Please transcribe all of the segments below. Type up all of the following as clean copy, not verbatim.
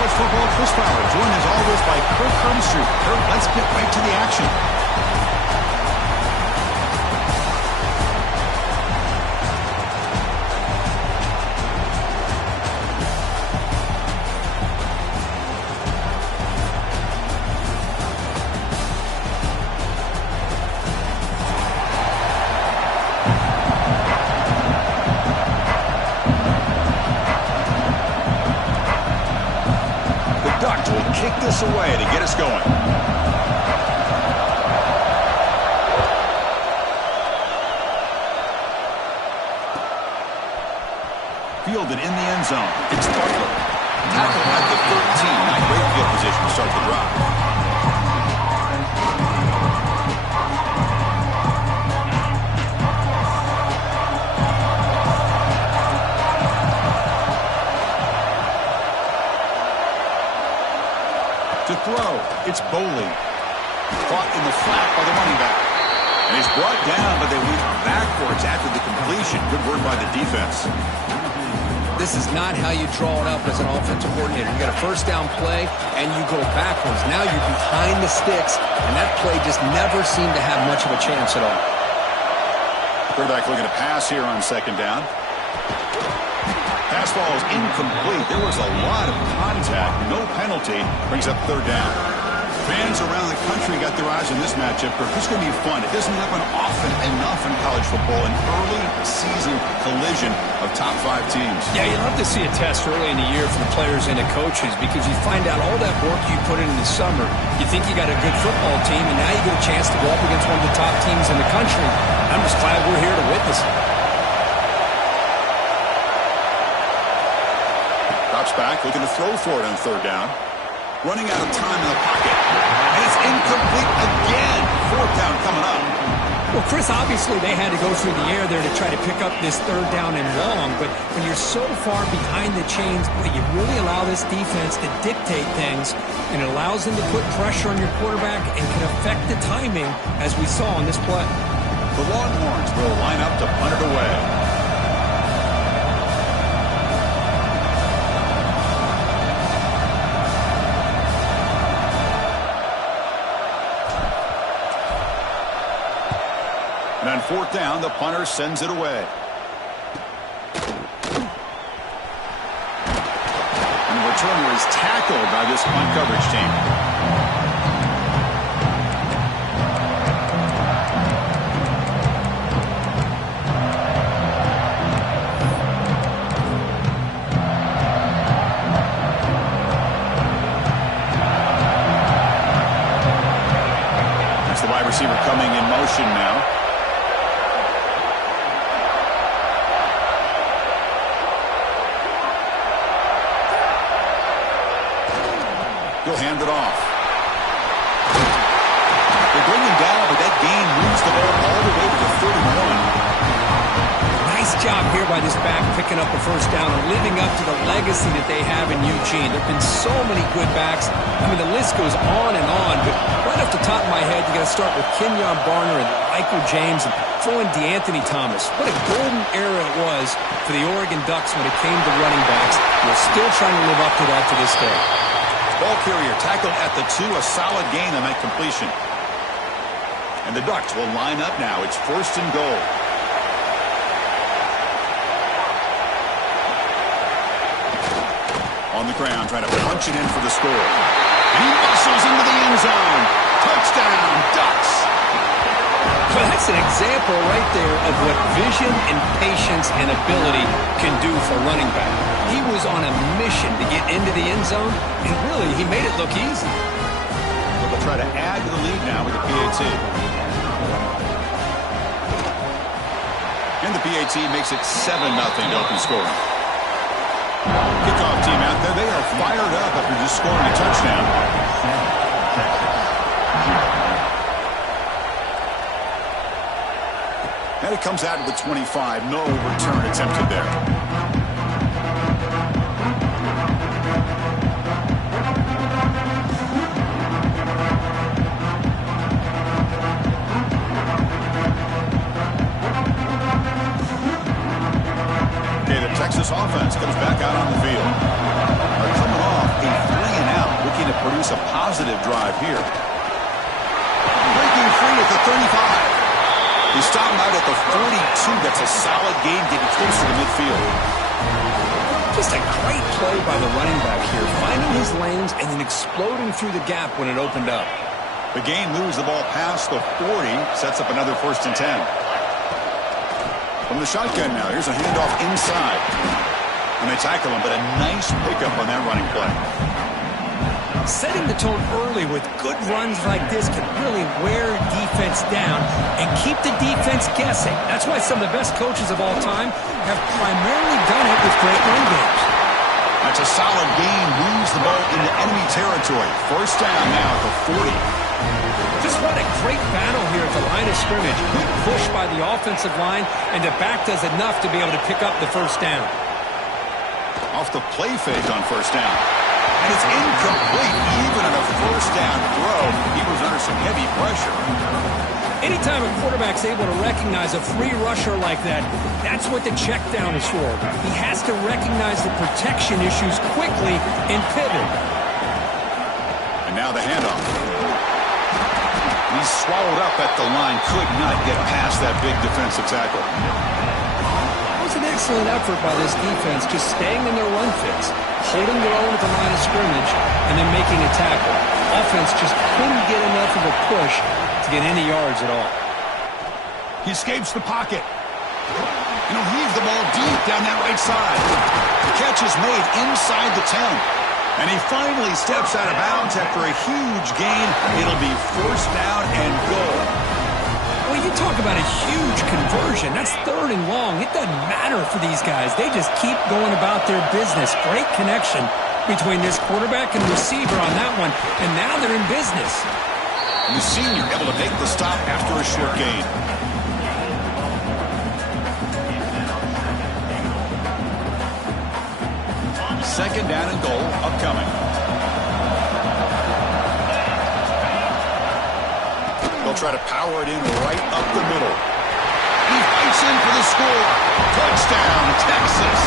College Football Chris Fowler, joined as always by Kirk Herbstreit. Kirk, let's get right to the action. Kick this away to get us going. Fielded in the end zone. It's Butler. Tackle at the 13. Not great field position to start the drive. To throw, it's Boley. Caught in the flat by the running back. And he's brought down, but they went backwards after the completion. Good work by the defense. This is not how you draw it up as an offensive coordinator. You got a first down play, and you go backwards. Now you're behind the sticks, and that play just never seemed to have much of a chance at all. Quarterback looking to pass here on second down. Pass ball is incomplete. There was a lot of contact. No penalty. Brings up third down. Fans around the country got their eyes on this matchup. This is going to be fun. It doesn't happen often enough in college football. An early season collision of top 5 teams. Yeah, you love to see a test early in the year for the players and the coaches because you find out all that work you put in the summer. You think you got a good football team, and now you get a chance to go up against one of the top teams in the country. I'm just glad we're here to witness it. Drops back, looking to throw for it on third down. Running out of time in the pocket. And it's incomplete again. Fourth down coming up. Well, Chris, obviously they had to go through the air there to try to pick up this third down and long, but when you're so far behind the chains, boy, you really allow this defense to dictate things, and it allows them to put pressure on your quarterback and can affect the timing, as we saw on this play. The Longhorns will line up to punt it away. And on fourth down, the punter sends it away. And the returner is tackled by this punt coverage team. That's the wide receiver coming in motion now. He'll hand it off. They bring him down, but that gain moves the ball all the way to the 31. Nice job here by this back picking up the first down and living up to the legacy that they have in Eugene. There have been so many good backs. I mean, the list goes on and on, but right off the top of my head, you got to start with Kenyon Barner and Michael James and throw in DeAnthony Thomas. What a golden era it was for the Oregon Ducks when it came to running backs. We're still trying to live up to that to this day. Ball carrier tackled at the 2, a solid gain on that completion. And the Ducks will line up now. It's first and goal. On the ground, trying to punch it in for the score. And he muscles into the end zone. Touchdown, Ducks. Well, that's an example right there of what vision and patience and ability can do for a running back. He was on a mission to get into the end zone, and really, he made it look easy. They'll try to add to the lead now with the PAT. And the PAT makes it 7-0 to open scoring. Kickoff team out there, they are fired up after just scoring a touchdown. And it comes out of the 25. No return attempted there. Okay, the Texas offense comes back out on the field. They're coming off a positive drive here. Breaking free at the 35. He's stopping out at the 42. That's a solid gain, getting closer to midfield. Just a great play by the running back here, finding his lanes and then exploding through the gap when it opened up. The gain moves the ball past the 40, sets up another 1st and 10. From the shotgun now, here's a handoff inside. And they tackle him, but a nice pickup on that running play. Setting the tone early with good runs like this can really wear defense down and keep the defense guessing. That's why some of the best coaches of all time have primarily done it with great run games. That's a solid gain, moves the ball into enemy territory. 1st down now at the 40. Just what a great battle here at the line of scrimmage. Good push by the offensive line, and the back does enough to be able to pick up the 1st down. Off the play fake on 1st down. And it's incomplete. Even on a 1st down throw, he was under some heavy pressure. Anytime a quarterback's able to recognize a free rusher like that, that's what the check down is for. He has to recognize the protection issues quickly and pivot. And now the handoff. He's swallowed up at the line. Could not get past that big defensive tackle. It was an excellent effort by this defense, just staying in their run fits, holding their own at the line of scrimmage, and then making a tackle. Offense just couldn't get enough of a push to get any yards at all. He escapes the pocket. And he'll heave the ball deep down that right side. The catch is made inside the 10. And he finally steps out of bounds after a huge gain. It'll be 1st down and goal. Well, you talk about a huge conversion. That's 3rd and long. It doesn't matter for these guys. They just keep going about their business. Great connection between this quarterback and receiver on that one. And now they're in business. And the senior able to make the stop after a short gain. Second down and goal upcoming. They'll try to power it in right up the middle. He fights in for the score. Touchdown, Texas.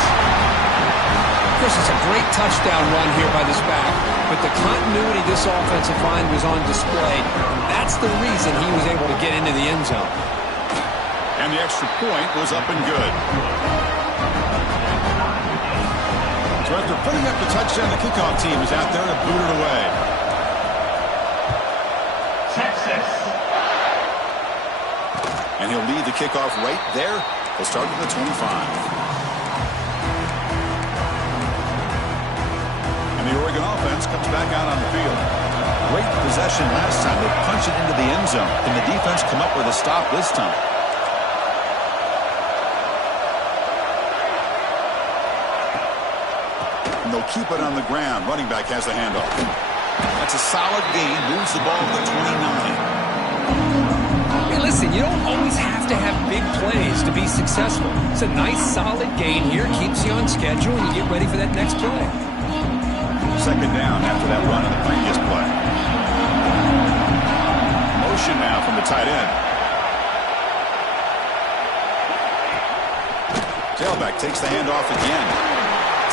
Chris, it's a great touchdown run here by this back, but the continuity this offensive line was on display. That's the reason he was able to get into the end zone. And the extra point was up and good. So after putting up the touchdown, the kickoff team is out there to boot it away. Texas. And he'll lead the kickoff right there. He'll start at the 25. And the Oregon offense comes back out on the field. Great possession last time. They punch it into the end zone. Can the defense come up with a stop this time? And they'll keep it on the ground. Running back has the handoff. That's a solid gain. Moves the ball to the 29. Hey, listen, you don't always have to have big plays to be successful. It's a nice, solid gain here. Keeps you on schedule, and you get ready for that next play. Second down after that run in the previous play. Motion now from the tight end. Tailback takes the handoff again.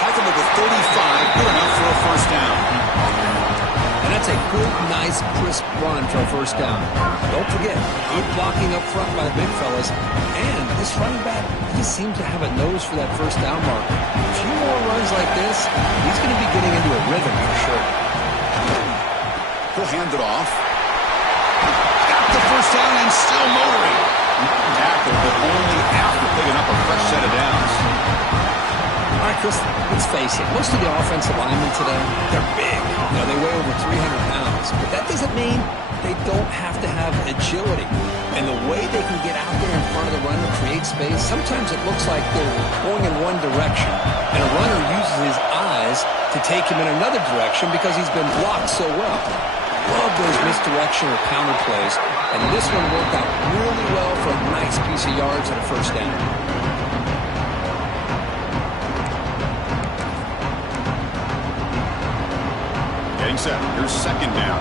Tackled at the 35, good enough for a 1st down. And that's a good, nice, crisp run for a 1st down. Don't forget, good blocking up front by the big fellas. And this running back, he just seems to have a nose for that 1st down marker. A few more runs like this, he's going to be getting into a rhythm for sure. He'll hand it off. Got the 1st down and still motoring. Tackle, but only after picking up a fresh set of downs. All right, Chris, let's face it. Most of the offensive linemen today, they're big. You know, they weigh over 300 pounds. But that doesn't mean they don't have to have agility. And the way they can get out there in front of the runner, create space, sometimes it looks like they're going in one direction. And a runner uses his eyes to take him in another direction because he's been blocked so well. Love those misdirection or counter plays. And this one worked out really well for a nice piece of yards and a 1st down. Getting set. Here's 2nd down.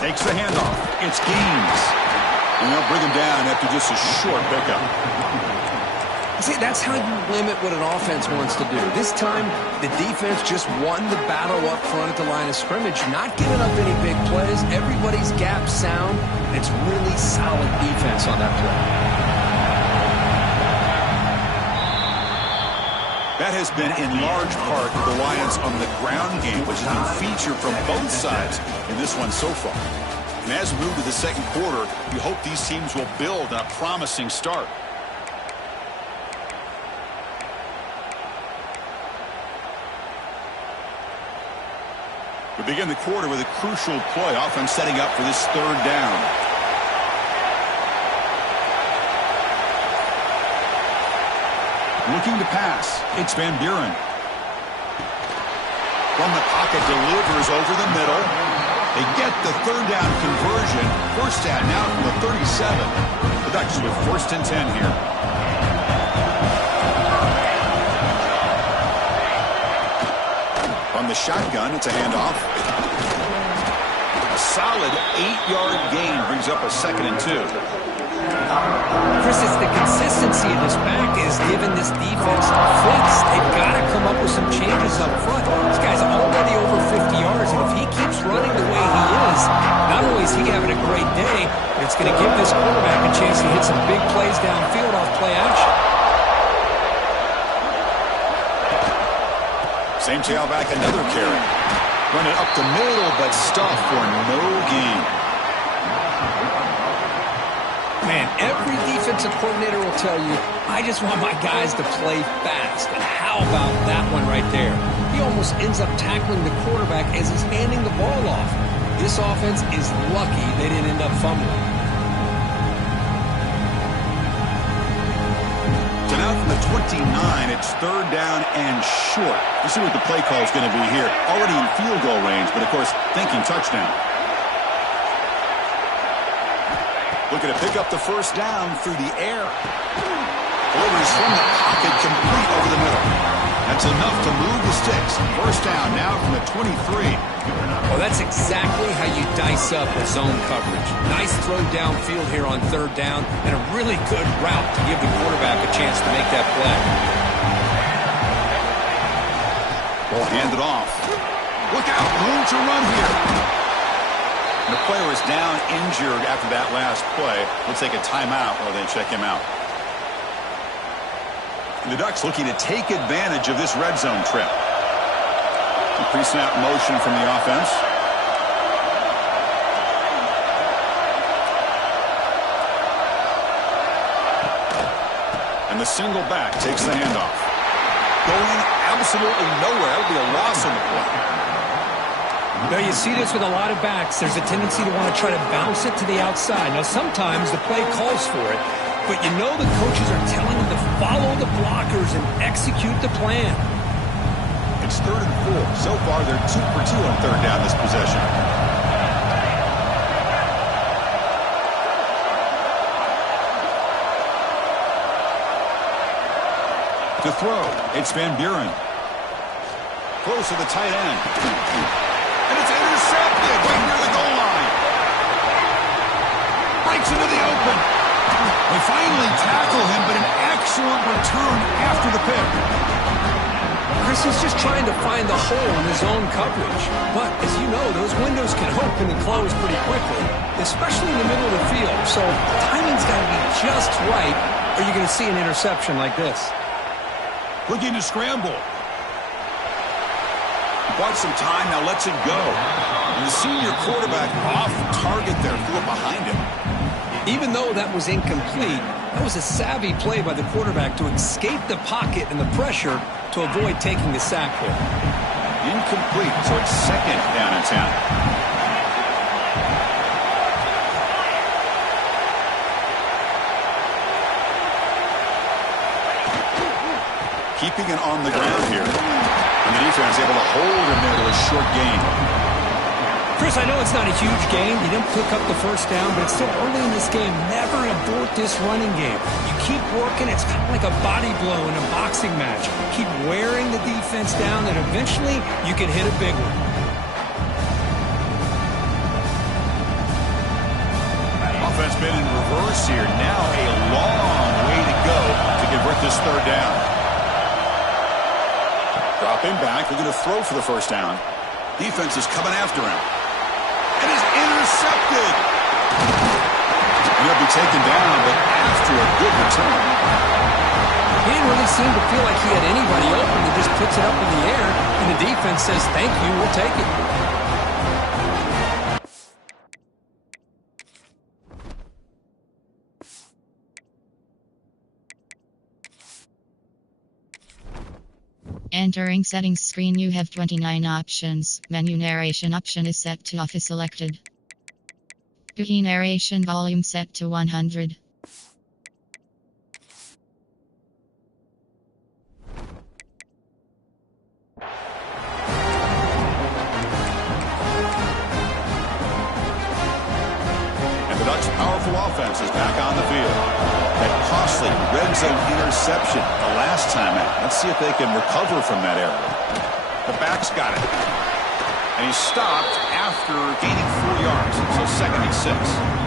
Takes the handoff. It's Gaines. And they'll bring him down after just a short pickup. See, that's how you limit what an offense wants to do. This time, the defense just won the battle up front at the line of scrimmage, not giving up any big plays. Everybody's gap sound. It's really solid defense on that play. That has been in large part the Lions on the ground game, which has been featured from both sides in this one so far. And as we move to the second quarter, we hope these teams will build on a promising start. We begin the quarter with a crucial play. Offense setting up for this third down. Looking to pass. It's Van Buren. From the pocket, delivers over the middle. They get the third down conversion. First down now from the 37. The Ducks with 1st and 10 here. From the shotgun, it's a handoff. A solid 8-yard gain brings up a 2nd and 2. Chris, it's the consistency of this back is giving this defense fits. They've got to come up with some changes up front. This guy's already over 50 yards, and if he keeps running the way he is, not only is he having a great day, but it's going to give this quarterback a chance to hit some big plays downfield off play action. Same tailback, another carry. Run it up the middle, but stuffed for no gain. Man, every defensive coordinator will tell you, I just want my guys to play fast. And how about that one right there? He almost ends up tackling the quarterback as he's handing the ball off. This offense is lucky they didn't end up fumbling. So now from the 29, it's third down and short. You see what the play call is going to be here. Already in field goal range, but of course, thinking touchdown. Looking to pick up the first down through the air. Delivers from the pocket, complete over the middle. That's enough to move the sticks. First down now from the 23. Well, that's exactly how you dice up a zone coverage. Nice throw downfield here on third down, and a really good route to give the quarterback a chance to make that play. Ball handed off. Look out, room to run here. The player is down injured after that last play. We'll take a timeout while they check him out. The Ducks looking to take advantage of this red zone trip. A pre-snap motion from the offense. And the single back takes the handoff. Going absolutely nowhere. That'll be a loss on the play. Now, you see this with a lot of backs. There's a tendency to want to try to bounce it to the outside. Now, sometimes the play calls for it, but you know the coaches are telling them to follow the blockers and execute the plan. It's 3rd and 4. So far, they're 2 for 2 on third down this possession. To throw, it's Van Buren. Close to the tight end. And it's intercepted right near the goal line. Breaks into the open. They finally tackle him, but an excellent return after the pick. Chris is just trying to find the hole in his own coverage. But, as you know, those windows can open and close pretty quickly, especially in the middle of the field. So, timing's got to be just right, or you're going to see an interception like this. Looking to scramble. Bought some time, now lets it go. And the senior quarterback off target there, threw it behind him. Even though that was incomplete, that was a savvy play by the quarterback to escape the pocket and the pressure to avoid taking the sack there. Incomplete, so it's 2nd down and 10. Keeping it on the ground here. And the defense able to hold him there to a short gain. Chris, I know it's not a huge game. You didn't pick up the first down, but it's still early in this game. Never abort this running game. You keep working. It's kind of like a body blow in a boxing match. Keep wearing the defense down, and eventually you can hit a big one. it's been in reverse here. Now a long way to go to convert this third down. Dropping back, looking to throw for the first down. Defense is coming after him. It is intercepted. He'll be taken down, but after a good return. He didn't really seem to feel like he had anybody open. He just puts it up in the air, and the defense says, thank you, we'll take it. Entering settings screen, you have 29 options. Menu narration option is set to off is selected. Key narration volume set to 100. And the Ducks' powerful offense is back on the field. That costly red zone interception the last time out. Let's see if they can recover from that error. The back's got it. And he's stopped after gaining 4 yards. So 2nd and 6.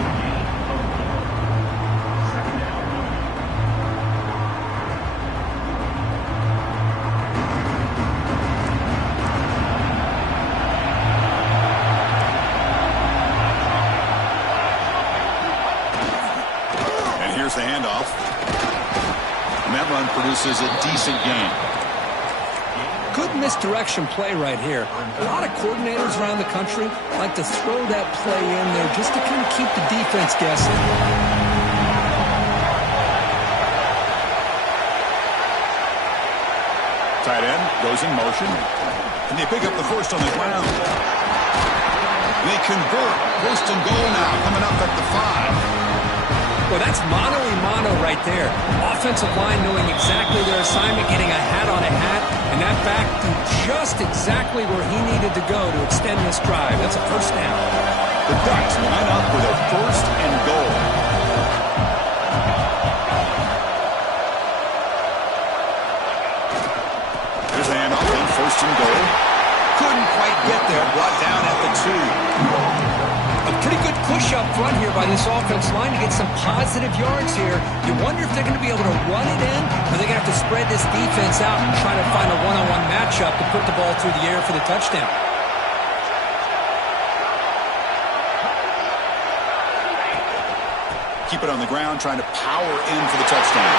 The handoff. And that run produces a decent gain. Good misdirection play right here. A lot of coordinators around the country like to throw that play in there just to kind of keep the defense guessing. Tight end goes in motion. And they pick up the first on the ground. They convert. First and goal now, coming up at the 5. Well, that's mano-a-mano right there. Offensive line knowing exactly their assignment, getting a hat on a hat, and that back to just exactly where he needed to go to extend this drive. That's a first down. The Ducks line up with a first and goal. There's a handoff on first and goal. Couldn't quite get there. Brought down at the 2. A pretty good push up front here by this offense line to get some positive yards here. You wonder if they're going to be able to run it in, or they're going to have to spread this defense out and try to find a one-on-one matchup to put the ball through the air for the touchdown. Keep it on the ground, trying to power in for the touchdown.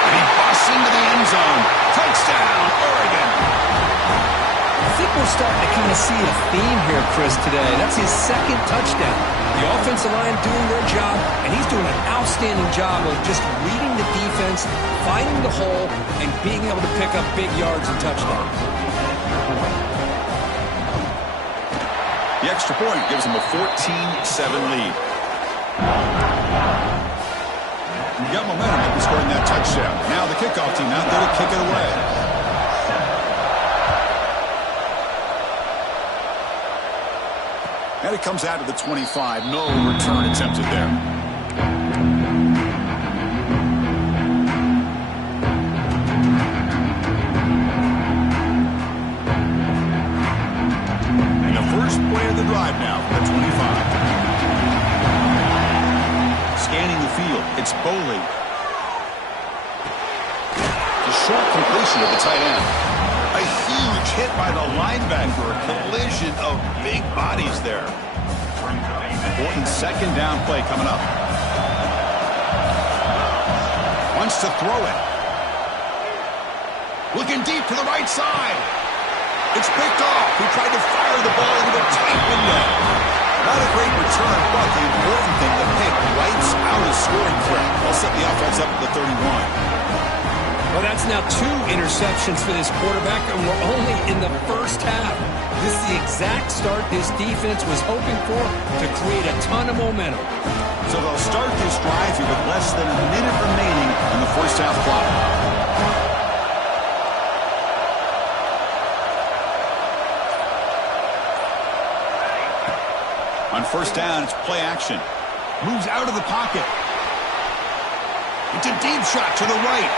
And he busts into the end zone. Touchdown, Oregon. I think we're starting to kind of see a theme here, Chris, today. That's his 2nd touchdown. The offensive line doing their job, and he's doing an outstanding job of just reading the defense, finding the hole, and being able to pick up big yards and touchdowns. The extra point gives him a 14-7 lead. You got momentum after scoring that touchdown. Now the kickoff team out there to kick it away. And it comes out to the 25. No return attempted there. And the first play of the drive now from the 25. Scanning the field. It's Boley. The short completion of the tight end. A huge hit by the linebacker. A collision of big bodies there. Important 2nd down play coming up. Wants to throw it. Looking deep to the right side. It's picked off. He tried to fire the ball into a tight window. Not a great return, but the important thing, the pick wipes out his scoring threat. They'll set the offense up at the 31. Well, that's now 2 interceptions for this quarterback, and we're only in the first half. This is the exact start this defense was hoping for to create a ton of momentum. So they'll start this drive here with less than a minute remaining in the first half clock. On first down, it's play action. Moves out of the pocket. It's a deep shot to the right.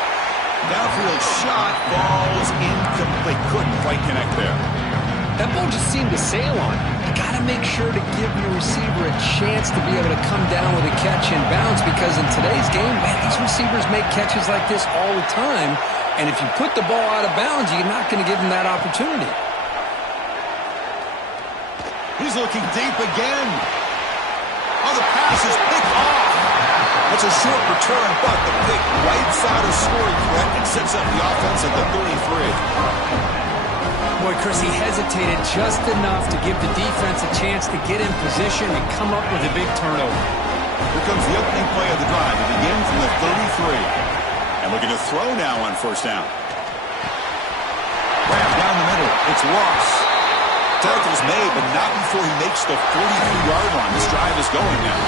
Downfield shot falls incomplete. Couldn't quite connect there. That ball just seemed to sail on. You got to make sure to give your receiver a chance to be able to come down with a catch and bounce, because in today's game, man, these receivers make catches like this all the time. And if you put the ball out of bounds, you're not going to give them that opportunity. He's looking deep again. Oh, the pass is picked off. That's a short return, but the pick wipes out a scoring threat and sets up the offense at the 33. Boy, Chris, he hesitated just enough to give the defense a chance to get in position and come up with a big turnover. Here comes the opening play of the drive. It begins from the 33. And looking to throw now on first down. Grab down the middle. It's Ross. Tackle's made, but not before he makes the 43-yard line. This drive is going now.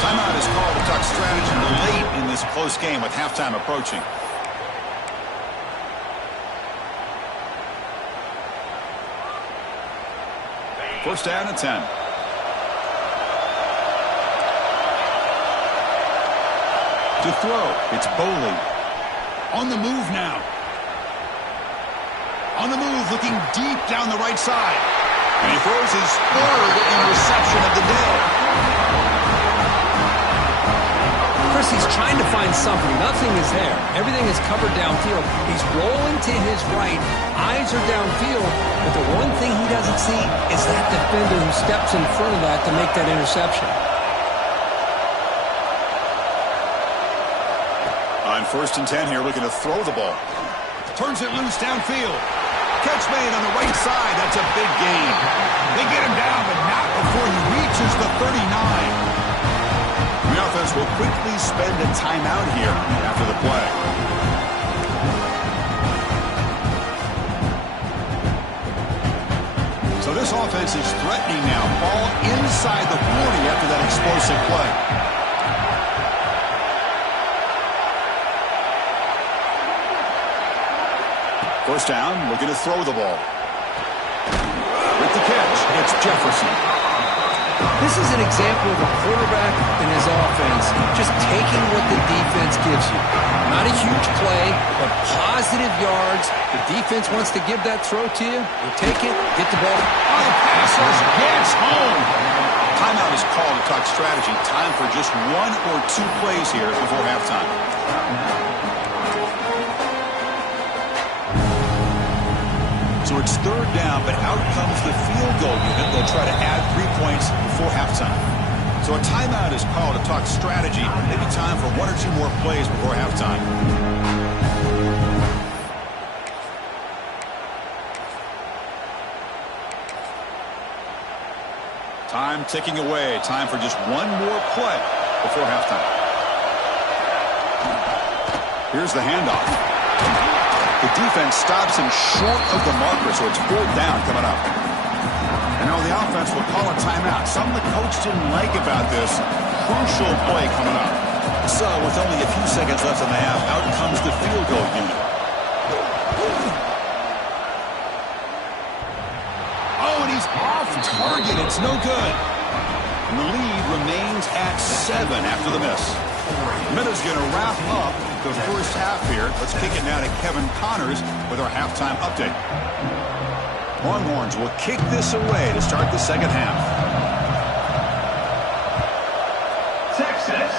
Timeout is called to talk strategy late in this close game with halftime approaching. First down and 10. To throw, it's Boley. On the move now. On the move, looking deep down the right side. And he throws his third interception of the day. Chris, he's trying to find something. Nothing is there. Everything is covered downfield. He's rolling to his right. Eyes are downfield. But the one thing he doesn't see is that defender who steps in front of that to make that interception. On first and 10 here, looking to throw the ball. Turns it loose downfield. Catch made on the right side. That's a big gain. They get him down, but not before he reaches the 39. The offense will quickly spend a timeout here after the play. So this offense is threatening now. Ball inside the 40 after that explosive play. First down, looking to throw the ball. With the catch, it's Jefferson. This is an example of a quarterback and his offense just taking what the defense gives you. Not a huge play, but positive yards. The defense wants to give that throw to you. You take it, get the ball. Oh, the pass rush gets home. Timeout is called to talk strategy. Time for just one or two plays here before halftime. So it's third down, but out comes the field goal unit. They'll try to add 3 points before halftime. So a timeout is called to talk strategy. Maybe time for one or two more plays before halftime. Time ticking away. Time for just one more play before halftime. Here's the handoff. The defense stops him short of the marker, so it's fourth down coming up. And now the offense will call a timeout. Something the coach didn't like about this. Crucial play coming up. So with only a few seconds left in the half, out comes the field goal unit. Oh, and he's off target. It's no good. And the lead remains at 7 after the miss. Minutes going to wrap up the first half here. Let's kick it now to Kevin Connors with our halftime update. Longhorns will kick this away to start the second half. Texas.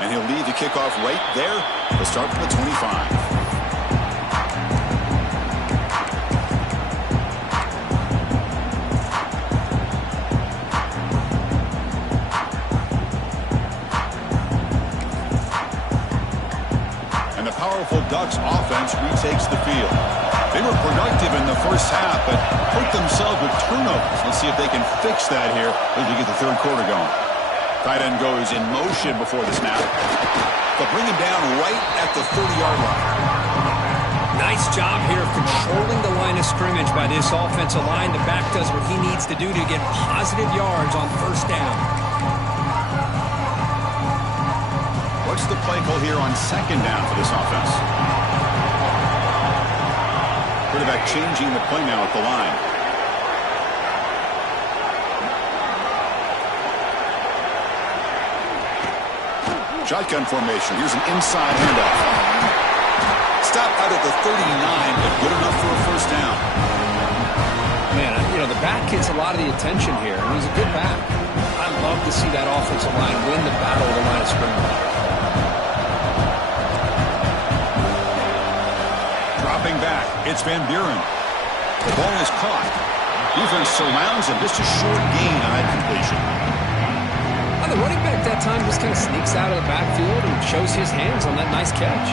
And he'll lead the kickoff right there to start from the 25. Powerful Ducks offense retakes the field. They were productive in the first half, but hurt themselves with turnovers. Let's see if they can fix that here as we get the third quarter going. Tight end goes in motion before the snap. They'll bring him down right at the 30-yard line. Nice job here of controlling the line of scrimmage by this offensive line. The back does what he needs to do to get positive yards on first down. What's the play call here on second down for this offense? Quarterback changing the play now at the line. Shotgun formation. Here's an inside handoff. Stopped out at the 39, but good enough for a first down. Man, the back gets a lot of the attention here, and he's a good back. I love to see that offensive line win the battle of the line of scrimmage. Dropping back, it's Van Buren. The ball is caught. Defense surrounds him. Just a short gain on that completion. The running back that time just kind of sneaks out of the backfield and shows his hands on that nice catch.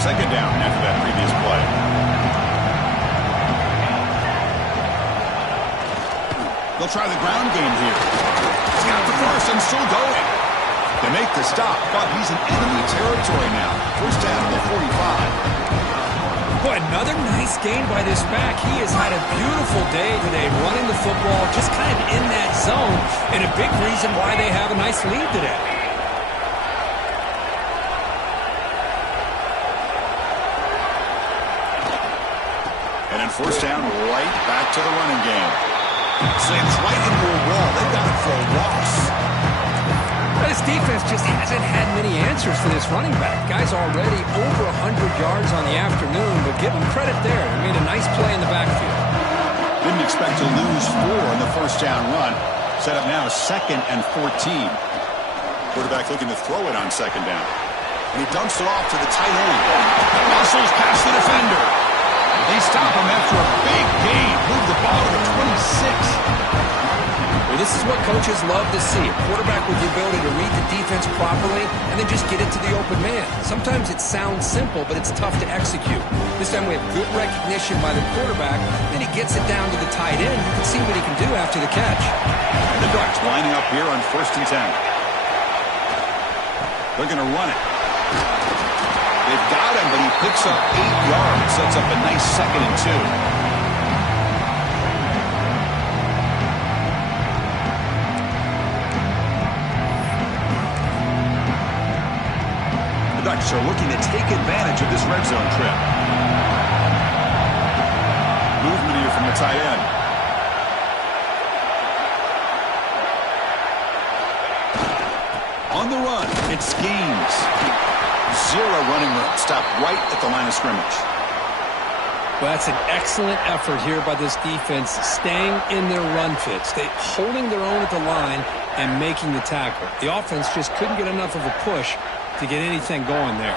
Second down after that previous play. They'll try the ground game here. He's got the first and still going. They make the stop, but he's in enemy territory now. First down at the 45. Boy, another nice gain by this back. He has had a beautiful day today running the football, just kind of in that zone, and a big reason why they have a nice lead today. And then first down, right back to the running game. Slams right into a wall. They've got it for a loss. This defense just hasn't had many answers for this running back. Guy's already over 100 yards on the afternoon, but give him credit there. He made a nice play in the backfield. Didn't expect to lose 4 in the first down run. Set up now 2nd and 14. Quarterback looking to throw it on second down. And he dumps it off to the tight end. Muscles past the defender. They stop him after a big gain. Move the ball to the 26. Well, this is what coaches love to see. A quarterback with the ability to read the defense properly and then just get it to the open man. Sometimes it sounds simple, but it's tough to execute. This time we have good recognition by the quarterback. Then he gets it down to the tight end. You can see what he can do after the catch. And the Ducks lining up here on 1st and 10. They're going to run it. They've got him, but he picks up 8 yards. Sets up a nice 2nd and 2. Ducks are looking to take advantage of this red zone trip. Movement here from the tight end. On the run, it's Gaines. 0 running room. Stopped right at the line of scrimmage. Well, that's an excellent effort here by this defense, staying in their run fits. They holding their own at the line and making the tackle. The offense just couldn't get enough of a push to get anything going there.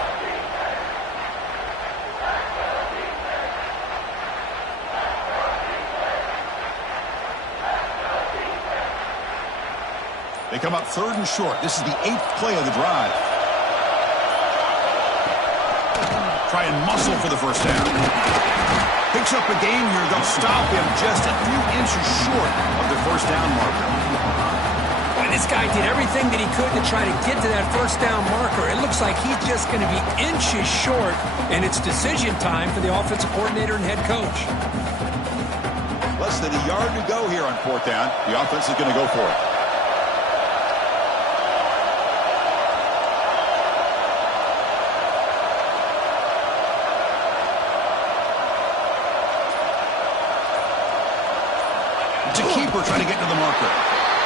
They come up 3rd and short. This is the 8th play of the drive. Try and muscle for the first down. Picks up a gain here. They'll stop him just a few inches short of the first down marker. This guy did everything that he could to try to get to that first down marker. It looks like he's just going to be inches short, and it's decision time for the offensive coordinator and head coach. Less than a yard to go here on 4th down. The offense is going to go for it. It's a keeper trying to get to the marker.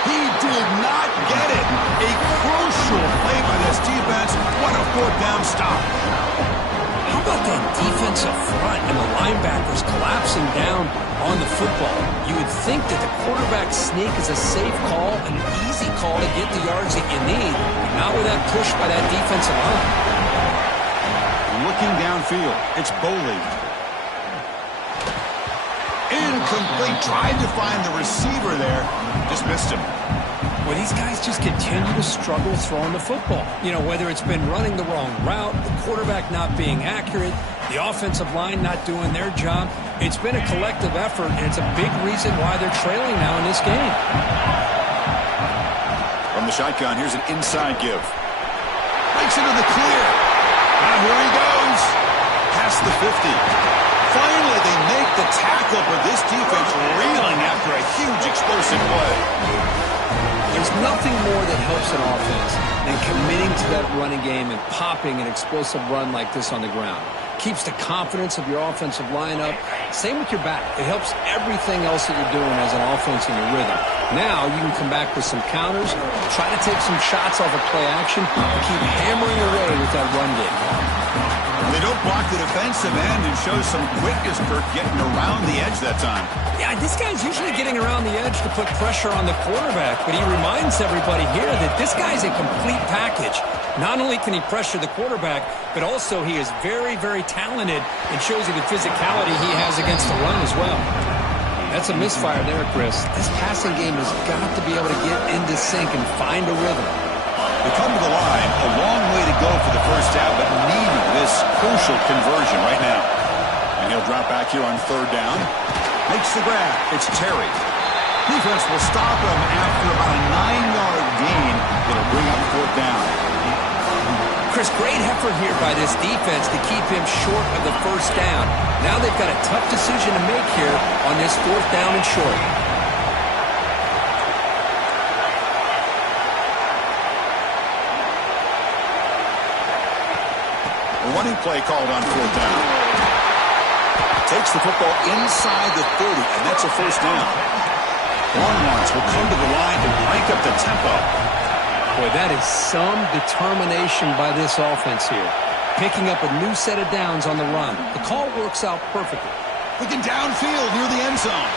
He did not get it. A crucial play by this defense. What a 4th down stop. How about that defensive front and the linebackers collapsing down on the football? You would think that the quarterback sneak is a safe call, an easy call to get the yards that you need. Not with that push by that defensive line. Looking downfield, it's Boley. Incomplete. Tried to find the receiver there. Just missed him. Well, these guys just continue to struggle throwing the football. Whether it's been running the wrong route, the quarterback not being accurate, the offensive line not doing their job. It's been a collective effort, and it's a big reason why they're trailing now in this game. From the shotgun, here's an inside give. Breaks into the clear. And here he goes. Past the 50. Finally, they make the tackle, but this defense reeling after a huge explosive play. There's nothing more that helps an offense than committing to that running game and popping an explosive run like this on the ground. Keeps the confidence of your offensive lineup. Same with your back. It helps everything else that you're doing as an offense in your rhythm. Now you can come back with some counters, try to take some shots off of play action, and keep hammering away with that run game. They don't blocked the defensive end and shows some quickness, Kirk, getting around the edge that time. Yeah, this guy's usually getting around the edge to put pressure on the quarterback, but he reminds everybody here that this guy's a complete package. Not only can he pressure the quarterback, but also he is very, very talented and shows you the physicality he has against the run as well. That's a misfire there, Chris. This passing game has got to be able to get into sync and find a rhythm. They come to the line, a long way to go for the first half, but needing this crucial conversion right now. And he'll drop back here on third down. Makes the grab. It's Terry. Defense will stop him after about a 9-yard gain. It'll bring up fourth down. Chris, great effort here by this defense to keep him short of the first down. Now they've got a tough decision to make here on this fourth down and short. Running play called on fourth down. Takes the football inside the 30, and that's a first down. Longhorns will come to the line and crank up the tempo. Boy, that is some determination by this offense here. Picking up a new set of downs on the run. The call works out perfectly. Looking downfield near the end zone.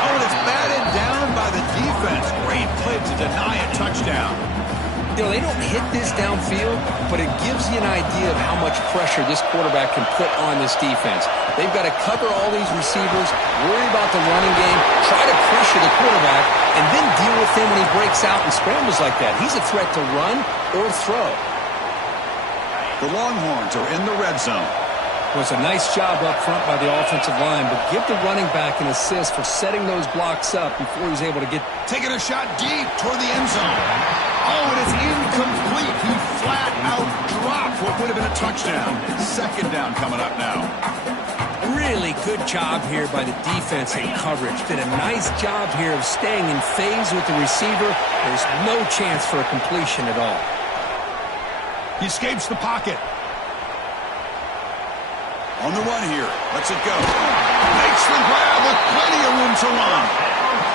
Oh, and it's batted down by the defense. Great play to deny a touchdown. You know, they don't hit this downfield, but it gives you an idea of how much pressure this quarterback can put on this defense. They've got to cover all these receivers, worry about the running game, try to pressure the quarterback, and then deal with him when he breaks out and scrambles like that. He's a threat to run or throw. The Longhorns are in the red zone. Well, it's a nice job up front by the offensive line, but give the running back an assist for setting those blocks up before he's able to get... Taking a shot deep toward the end zone. Oh, and it's incomplete. He flat out dropped what would have been a touchdown. Second down coming up now. Really good job here by the defense in coverage. Did a nice job here of staying in phase with the receiver. There's no chance for a completion at all. He escapes the pocket. On the run here. Lets it go. Makes the grab with plenty of room to run.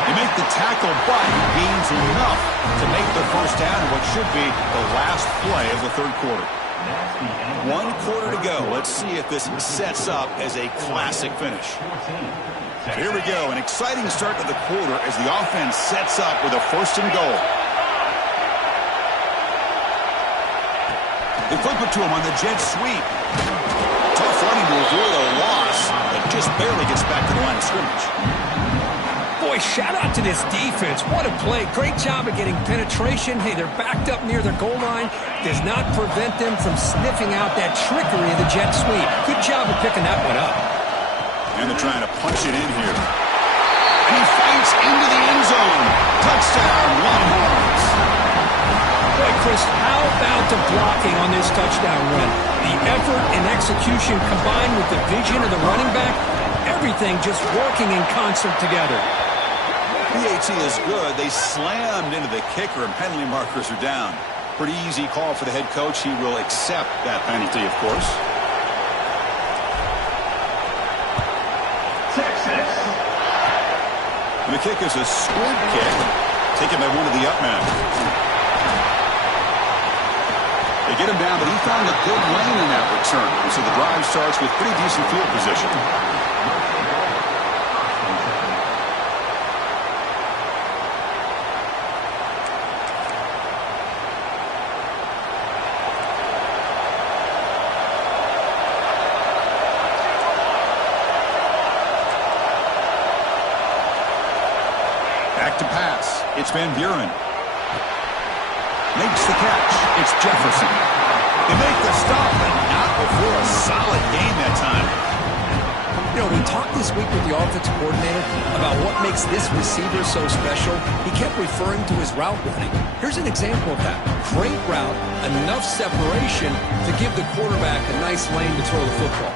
They make the tackle, but he gains enough to make the first down in what should be the last play of the third quarter. 1 quarter to go. Let's see if this sets up as a classic finish. Here we go. An exciting start to the quarter as the offense sets up with a first and goal. They flip it to him on the jet sweep. Tough running to avoid a loss, but just barely gets back to the line of scrimmage. Boy, shout out to this defense. What a play. Great job of getting penetration. Hey, they're backed up near their goal line. Does not prevent them from sniffing out that trickery of the jet sweep. Good job of picking that one up. And they're trying to punch it in here. And he fights into the end zone. Touchdown, Longhorns. Boy, Chris, how about the blocking on this touchdown run? The effort and execution combined with the vision of the running back, everything just working in concert together. PAT is good. They slammed into the kicker, and penalty markers are down. Pretty easy call for the head coach. He will accept that penalty, of course. Texas. And the kick is a squib kick, taken by one of the up men. They get him down, but he found a good lane in that return. And so the drive starts with pretty decent field position. Back to pass. It's Van Buren. Makes the catch. It's Jefferson. They make the stop, but not before a solid game that time. You know, we talked this week with the offensive coordinator about what makes this receiver so special. He kept referring to his route running. Here's an example of that. Great route, enough separation to give the quarterback a nice lane to throw the football.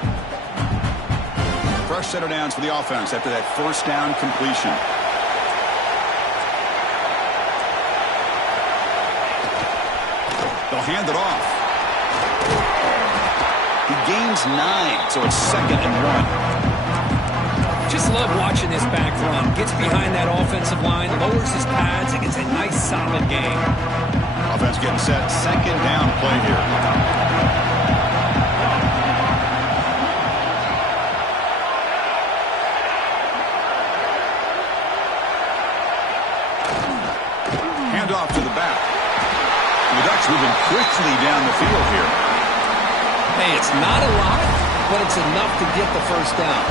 Fresh set of downs for the offense after that first down completion. They'll hand it off. He gains 9, so it's 2nd and 1. Just love watching this back run. Gets behind that offensive line, lowers his pads, and gets a nice solid game. Offense getting set. 2nd down play here. Hey, it's not a lot, but it's enough to get the first down.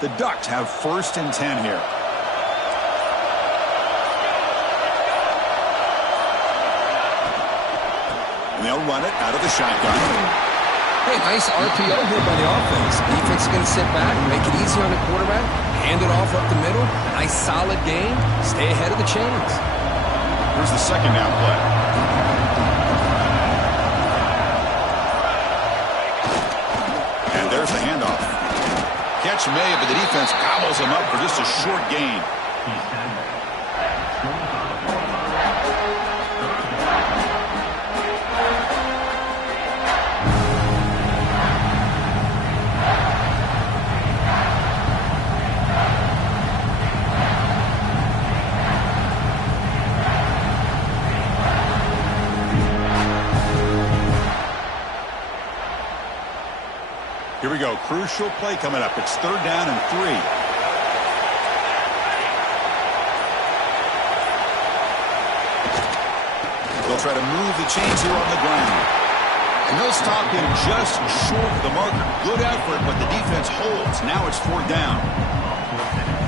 The Ducks have 1st and 10 here. And they'll run it out of the shotgun. Hey, nice RPO here by the offense. Defense is going to sit back and make it easy on the quarterback. Hand it off up the middle. Nice solid game. Stay ahead of the chains. Here's the 2nd down play. And there's the handoff. Catch made, but the defense gobbles him up for just a short gain. Here we go. Crucial play coming up. It's 3rd down and 3. They'll try to move the chains here on the ground. And they'll stop him just short of the marker. Good effort, but the defense holds. Now it's 4th down.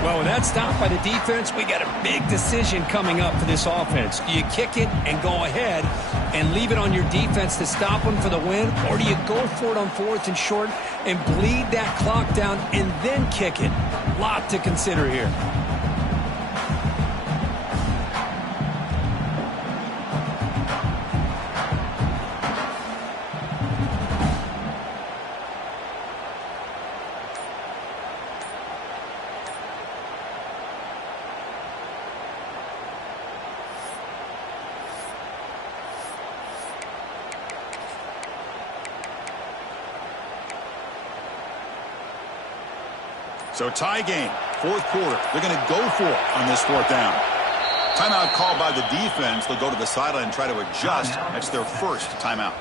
Well, with that stop by the defense, we got a big decision coming up for this offense. Do you kick it and go ahead and leave it on your defense to stop them for the win? Or do you go for it on 4th and short and bleed that clock down and then kick it? Lot to consider here. So tie game, 4th quarter. They're going to go for it on this 4th down. Timeout called by the defense. They'll go to the sideline and try to adjust. That's their 1st timeout.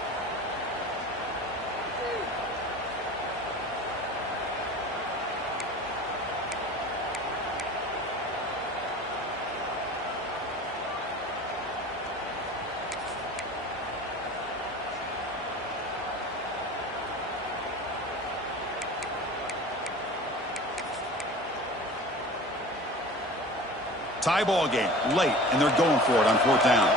Tie ball game late, and they're going for it on 4th down.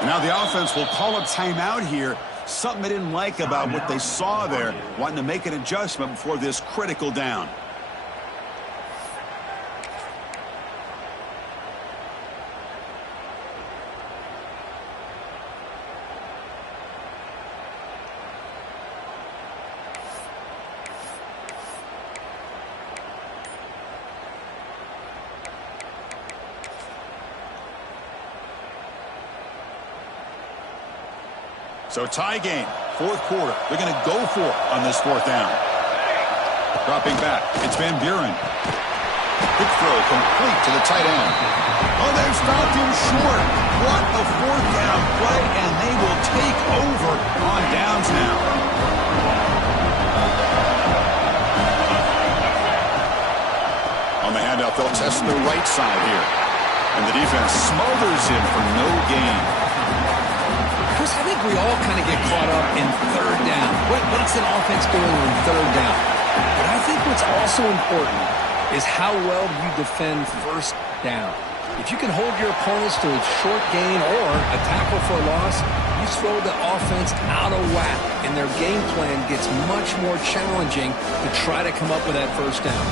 And now the offense will call a timeout here. Something they didn't like about what they saw there, wanting to make an adjustment before this critical down. So tie game, 4th quarter. They're going to go for it on this 4th down. Dropping back, it's Van Buren. Quick throw complete to the tight end. Oh, they've stopped him short. What a 4th down play, and they will take over on downs now. On the handoff, they'll test the right side here. And the defense smothers him for no gain. I think we all kind of get caught up in 3rd down. What's an offense doing on 3rd down? But I think what's also important is how well you defend 1st down. If you can hold your opponents to a short gain or a tackle for a loss, you throw the offense out of whack, and their game plan gets much more challenging to try to come up with that 1st down.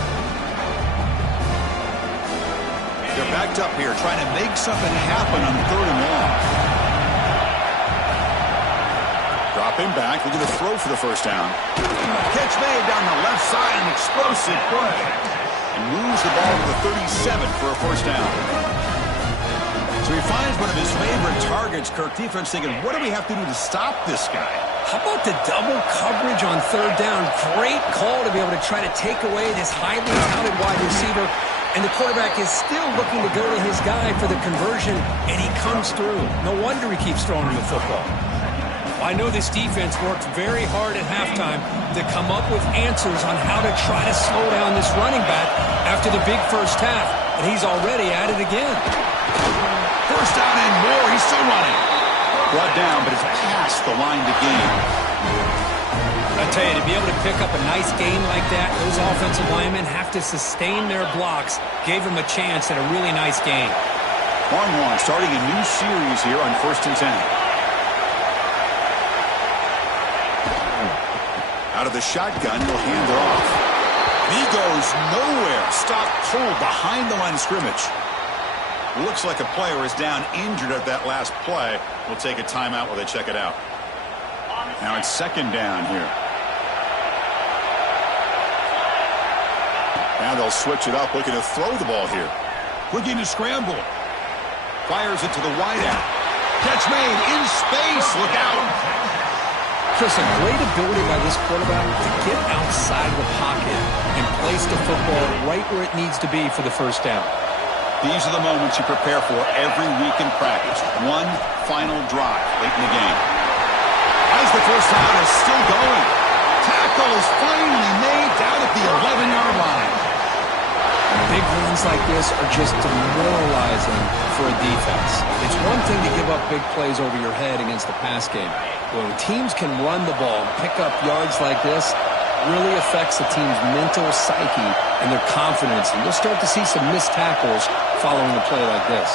They're backed up here trying to make something happen on 3rd and long. Dropping back, they're going to throw for the 1st down. Catch made down the left side, an explosive play. And moves the ball to the 37 for a 1st down. So he finds one of his favorite targets. Kirk, defense thinking, what do we have to do to stop this guy? How about the double coverage on 3rd down? Great call to be able to try to take away this highly touted wide receiver. And the quarterback is still looking to go to his guy for the conversion, and he comes through. No wonder he keeps throwing him the football. I know this defense worked very hard at halftime to come up with answers on how to try to slow down this running back after the big first half, and he's already at it again. First down and more. He's still running. Brought down, but it's past the line to gain. I tell you, to be able to pick up a nice gain like that, those offensive linemen have to sustain their blocks. Gave him a chance at a really nice gain. Longhorn starting a new series here on 1st and 10. Out of the shotgun, he'll hand it off. He goes nowhere. Stopped cold behind the line of scrimmage. Looks like a player is down injured at that last play. We'll take a timeout while they check it out. Now it's 2nd down here. Now they'll switch it up, looking to throw the ball here. Looking to scramble. Fires it to the wideout. Catch made in space. Look out. Chris, a great ability by this quarterback to get outside the pocket and place the football right where it needs to be for the first down. These are the moments you prepare for every week in practice. One final drive late in the game. As the first down is still going. Tackle is finally made down at the 11-yard line. Big runs like this are just demoralizing for a defense. It's one thing to give up big plays over your head against the pass game. When teams can run the ball and pick up yards like this, it really affects the team's mental psyche and their confidence. And you'll start to see some missed tackles following a play like this.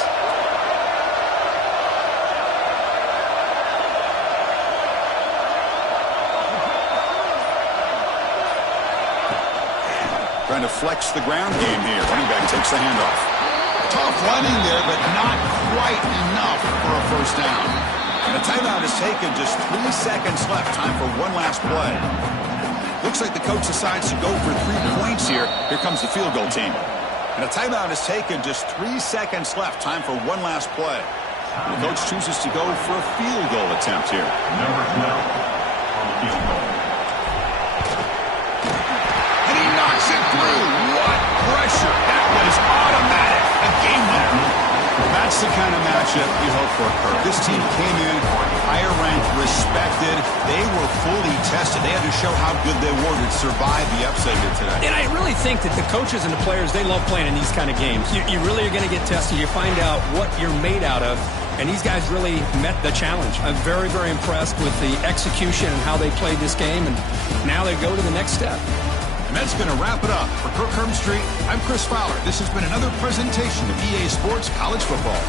Trying to flex the ground game here. Running back takes the handoff. Tough running there, but not quite enough for a first down. And a timeout is taken. Just 3 seconds left. Time for one last play. Looks like the coach decides to go for 3 points here. Here comes the field goal team. And a timeout is taken. Just 3 seconds left. Time for one last play. The coach chooses to go for a field goal attempt here. Number 12 on the field goal. And he knocks it through. What pressure. That was automatic. A game winner. That's the kind of matchup you hope for, Kirk. This team came in higher ranked, respected. They were fully tested. They had to show how good they were to survive the upset here today. And I really think that the coaches and the players, they love playing in these kind of games. You really are going to get tested. You find out what you're made out of. And these guys really met the challenge. I'm very, very impressed with the execution and how they played this game. And now they go to the next step. And that's going to wrap it up. For Kirk Herbstreit, I'm Chris Fowler. This has been another presentation of EA Sports College Football.